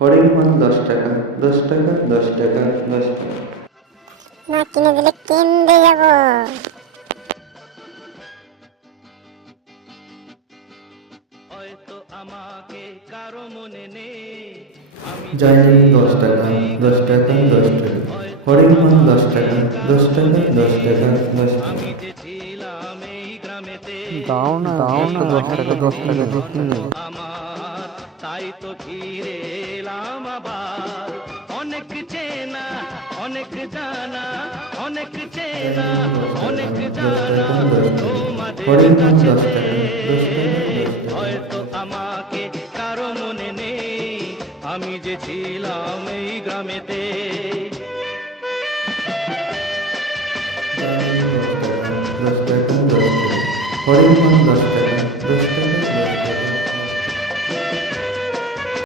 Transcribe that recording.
হরেক মাল 10 টাকা, 10 টাকা, 10 টাকা, 10 টাকা। না কিনে দিলে কেন্দ্রে যাব। জাইনি 10 টাকা, 10 টাকা, 10 টাকা। হরেক মাল 10 টাকা, 10 টাকা, 10 টাকা, 10 টাকা। দাও না দাও না 10 টাকা 10 টাকা দেখি। তাই তো ফিরে এলাম আবার, অনেক চেনা অনেক জানা, অনেক চেনা অনেক জানা তোমাদের কাছে। হয়তো আমাকে কারো মনে নেই, আমি যে ছিলাম এই গ্রামেতে। হরেক মাল 10 টাকা, 10 টাকা,